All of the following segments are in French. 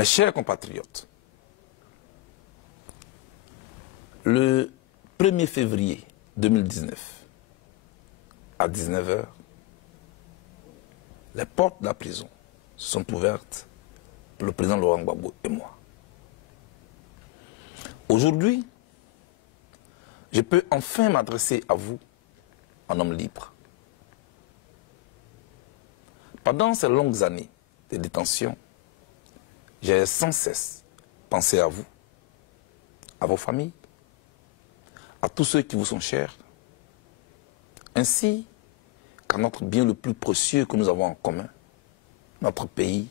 Mes chers compatriotes, le 1er février 2019, à 19 h, les portes de la prison sont ouvertes pour le président Laurent Gbagbo et moi. Aujourd'hui, je peux enfin m'adresser à vous en homme libre. Pendant ces longues années de détention, j'ai sans cesse pensé à vous, à vos familles, à tous ceux qui vous sont chers, ainsi qu'à notre bien le plus précieux que nous avons en commun, notre pays,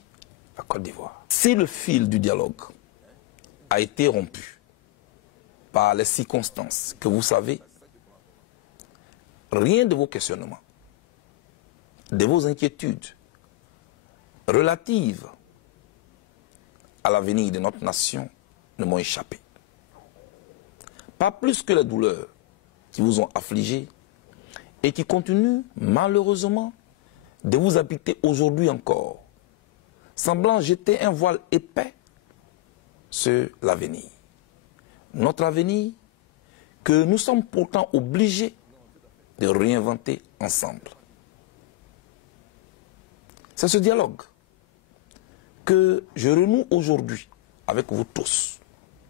la Côte d'Ivoire. Si le fil du dialogue a été rompu par les circonstances que vous savez, rien de vos questionnements, de vos inquiétudes relatives à l'avenir de notre nation ne m'ont échappé. Pas plus que les douleurs qui vous ont affligé et qui continuent malheureusement de vous habiter aujourd'hui encore, semblant jeter un voile épais sur l'avenir. Notre avenir que nous sommes pourtant obligés de réinventer ensemble. C'est ce dialogue que je renoue aujourd'hui avec vous tous,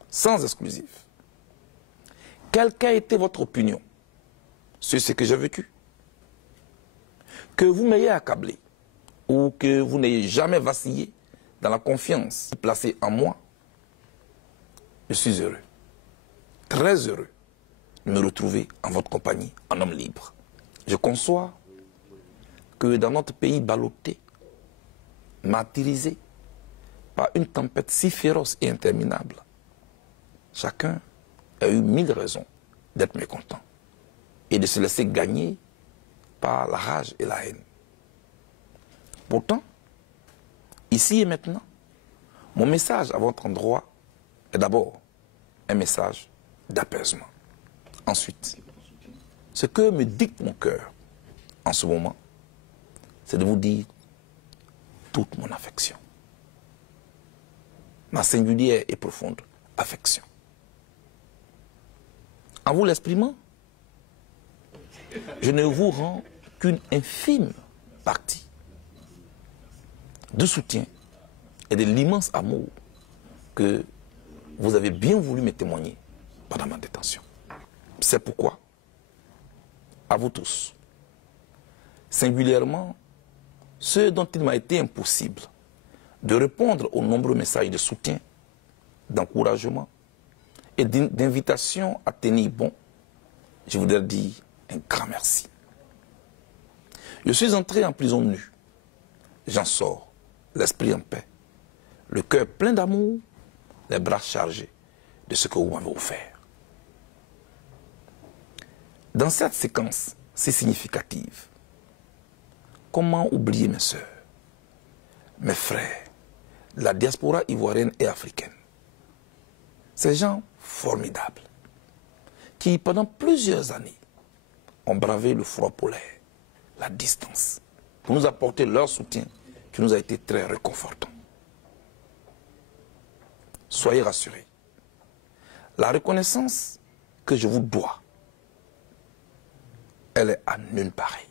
sans exclusive. Quelle qu'a été votre opinion sur ce que j'ai vécu? Que vous m'ayez accablé ou que vous n'ayez jamais vacillé dans la confiance placée en moi, je suis heureux, très heureux de me retrouver en votre compagnie, en homme libre. Je conçois que dans notre pays ballotté, martyrisé par une tempête si féroce et interminable, chacun a eu 1000 raisons d'être mécontent et de se laisser gagner par la rage et la haine. Pourtant, ici et maintenant, mon message à votre endroit est d'abord un message d'apaisement. Ensuite, ce que me dicte mon cœur en ce moment, c'est de vous dire toute mon affection. Ma singulière et profonde affection. En vous l'exprimant, je ne vous rends qu'une infime partie de soutien et de l'immense amour que vous avez bien voulu me témoigner pendant ma détention. C'est pourquoi, à vous tous, singulièrement ceux dont il m'a été impossible de répondre aux nombreux messages de soutien, d'encouragement et d'invitation à tenir bon, je voudrais dire un grand merci. Je suis entré en prison nue. J'en sors, l'esprit en paix, le cœur plein d'amour, les bras chargés de ce que vous m'avez offert. Dans cette séquence si significative, comment oublier mes sœurs, mes frères, la diaspora ivoirienne et africaine? Ces gens formidables qui, pendant plusieurs années, ont bravé le froid polaire, la distance, pour nous apporter leur soutien qui nous a été très réconfortant. Soyez rassurés. La reconnaissance que je vous dois, elle est à nulle pareille.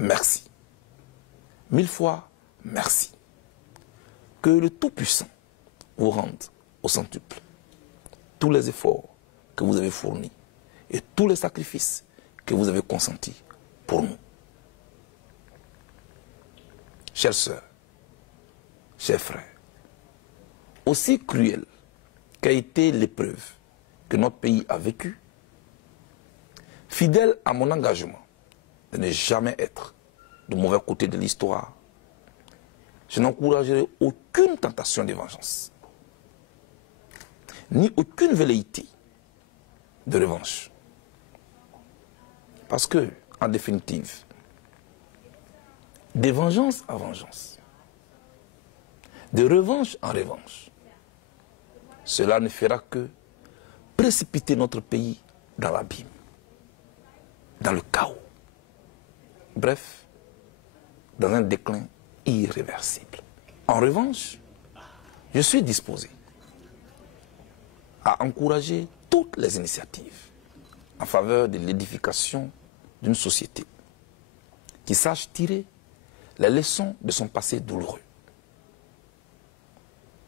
Merci. 1000 fois merci. Que le Tout-Puissant vous rende au centuple tous les efforts que vous avez fournis et tous les sacrifices que vous avez consentis pour nous. Chères sœurs, chers frères, aussi cruelle qu'a été l'épreuve que notre pays a vécue, fidèle à mon engagement de ne jamais être du mauvais côté de l'histoire, je n'encouragerai aucune tentation de vengeance, ni aucune velléité de revanche. Parce que, en définitive, de vengeance à vengeance, de revanche en revanche, cela ne fera que précipiter notre pays dans l'abîme, dans le chaos. Bref, dans un déclin irréversible. En revanche, je suis disposé à encourager toutes les initiatives en faveur de l'édification d'une société qui sache tirer les leçons de son passé douloureux.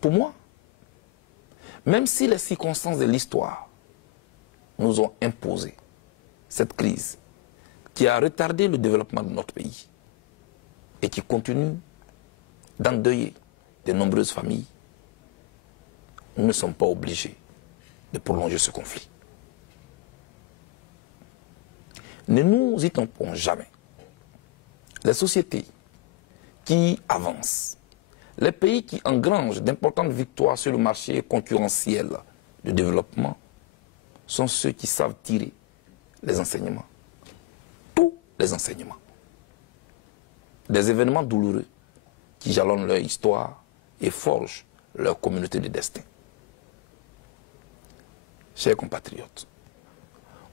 Pour moi, même si les circonstances de l'histoire nous ont imposé cette crise qui a retardé le développement de notre pays et qui continue d'endeuiller de nombreuses familles, nous ne sommes pas obligés de prolonger ce conflit. Ne nous y trompons jamais. Les sociétés qui avancent, les pays qui engrangent d'importantes victoires sur le marché concurrentiel de développement sont ceux qui savent tirer les enseignements, tous les enseignements, des événements douloureux qui jalonnent leur histoire et forgent leur communauté de destin. Chers compatriotes,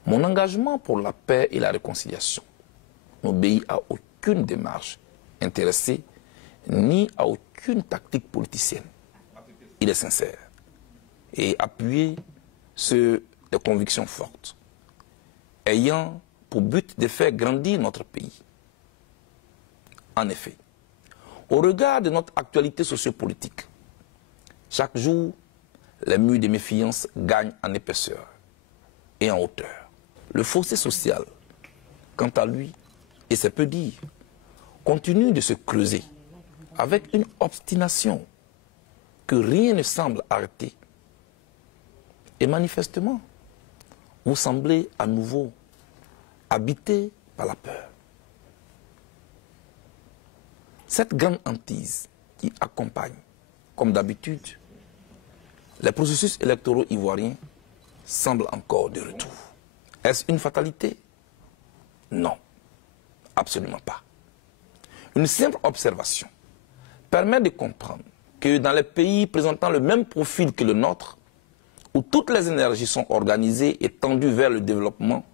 mon engagement pour la paix et la réconciliation n'obéit à aucune démarche intéressée ni à aucune tactique politicienne. Il est sincère et appuyé sur des convictions fortes, ayant pour but de faire grandir notre pays. En effet, au regard de notre actualité sociopolitique, chaque jour, les murs de méfiance gagnent en épaisseur et en hauteur. Le fossé social, quant à lui, et c'est peu dire, continue de se creuser avec une obstination que rien ne semble arrêter. Et manifestement, vous semblez à nouveau habité par la peur. Cette grande hantise qui accompagne, comme d'habitude, les processus électoraux ivoiriens semble encore de retour. Est-ce une fatalité? Non, absolument pas. Une simple observation permet de comprendre que dans les pays présentant le même profil que le nôtre, où toutes les énergies sont organisées et tendues vers le développement,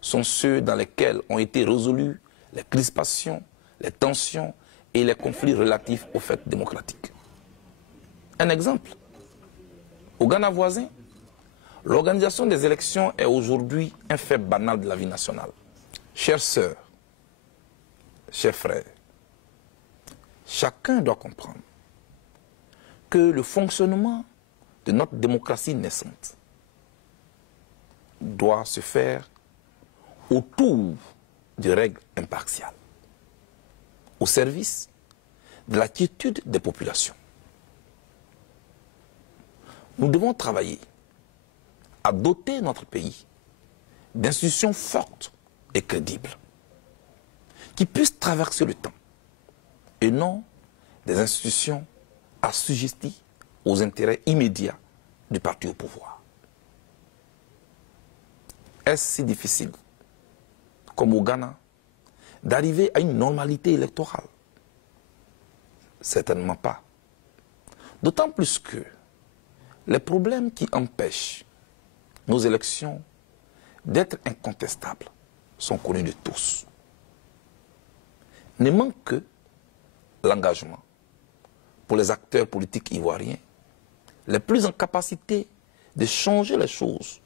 sont ceux dans lesquels ont été résolus les crispations, les tensions et les conflits relatifs aux fêtes démocratiques. Un exemple. Au Ghana voisin, l'organisation des élections est aujourd'hui un fait banal de la vie nationale. Chères sœurs, chers frères, chacun doit comprendre que le fonctionnement de notre démocratie naissante doit se faire autour de règles impartiales, au service de la quiétude des populations. Nous devons travailler à doter notre pays d'institutions fortes et crédibles qui puissent traverser le temps et non des institutions assujetties aux intérêts immédiats du parti au pouvoir. Est-ce si difficile, comme au Ghana, d'arriver à une normalité électorale? Certainement pas. D'autant plus que les problèmes qui empêchent nos élections d'être incontestables sont connus de tous. Ne manque que l'engagement pour les acteurs politiques ivoiriens les plus en capacité de changer les choses,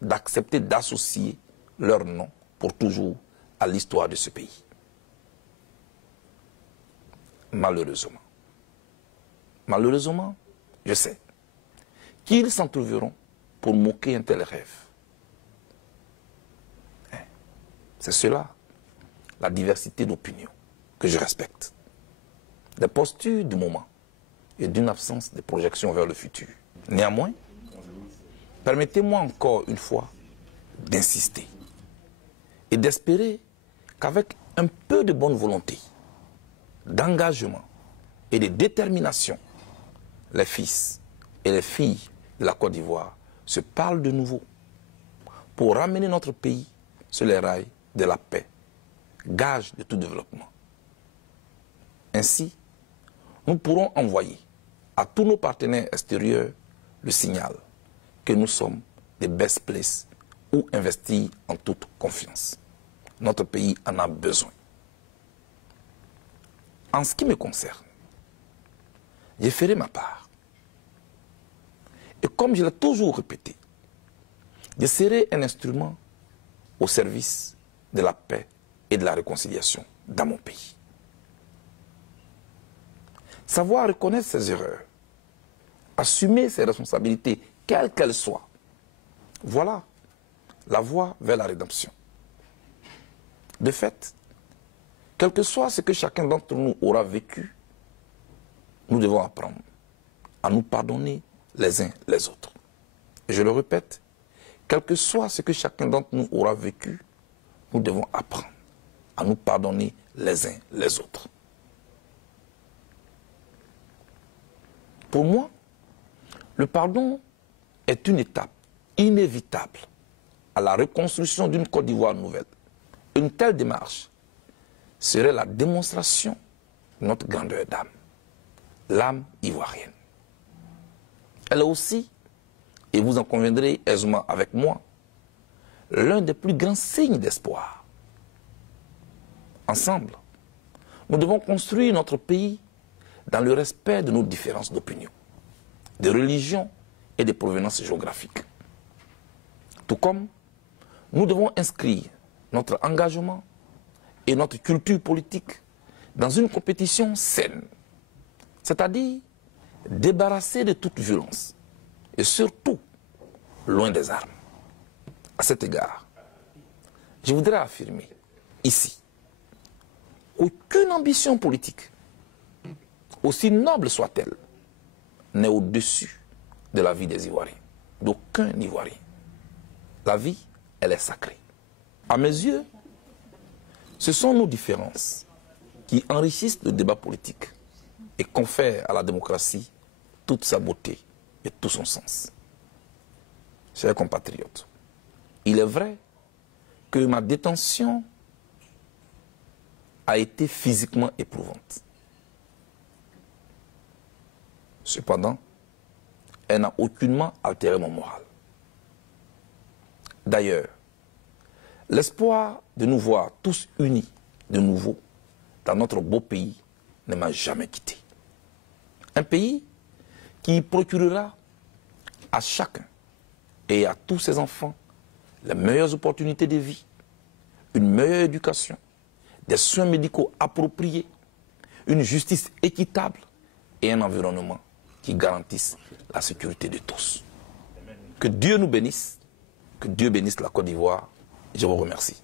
d'accepter d'associer leur nom pour toujours à l'histoire de ce pays. Malheureusement, je sais qu'ils s'en trouveront pour moquer un tel rêve. C'est cela, la diversité d'opinions que je respecte, des postures du moment et d'une absence de projection vers le futur. Néanmoins, permettez-moi encore une fois d'insister et d'espérer qu'avec un peu de bonne volonté, d'engagement et de détermination, les fils et les filles de la Côte d'Ivoire se parlent de nouveau pour ramener notre pays sur les rails de la paix, gage de tout développement. Ainsi, nous pourrons envoyer à tous nos partenaires extérieurs le signal que nous sommes des best places où investir en toute confiance. Notre pays en a besoin. En ce qui me concerne, j'ai fait ma part. Et comme je l'ai toujours répété, je serai un instrument au service de la paix et de la réconciliation dans mon pays. Savoir reconnaître ses erreurs, assumer ses responsabilités, quelles qu'elles soient, voilà la voie vers la rédemption. De fait, quel que soit ce que chacun d'entre nous aura vécu, nous devons apprendre à nous pardonner les uns les autres. Et je le répète, quel que soit ce que chacun d'entre nous aura vécu, nous devons apprendre à nous pardonner les uns les autres. Pour moi, le pardon est une étape inévitable à la reconstruction d'une Côte d'Ivoire nouvelle. Une telle démarche serait la démonstration de notre grandeur d'âme, l'âme ivoirienne. Elle est aussi, et vous en conviendrez aisément avec moi, l'un des plus grands signes d'espoir. Ensemble, nous devons construire notre pays dans le respect de nos différences d'opinion, de religion et de provenance géographique. Tout comme nous devons inscrire notre engagement et notre culture politique dans une compétition saine, c'est-à-dire débarrassée de toute violence et surtout loin des armes. À cet égard, je voudrais affirmer ici qu'aucune ambition politique, aussi noble soit-elle, n'est au-dessus de la vie des Ivoiriens, d'aucun Ivoirien. La vie, elle est sacrée. À mes yeux, ce sont nos différences qui enrichissent le débat politique et confèrent à la démocratie toute sa beauté et tout son sens. Chers compatriotes, il est vrai que ma détention a été physiquement éprouvante. Cependant, elle n'a aucunement altéré mon moral. D'ailleurs, l'espoir de nous voir tous unis de nouveau dans notre beau pays ne m'a jamais quitté. Un pays qui procurera à chacun et à tous ses enfants les meilleures opportunités de vie, une meilleure éducation, des soins médicaux appropriés, une justice équitable et un environnement qui garantisse la sécurité de tous. Que Dieu nous bénisse, que Dieu bénisse la Côte d'Ivoire. Je vous remercie.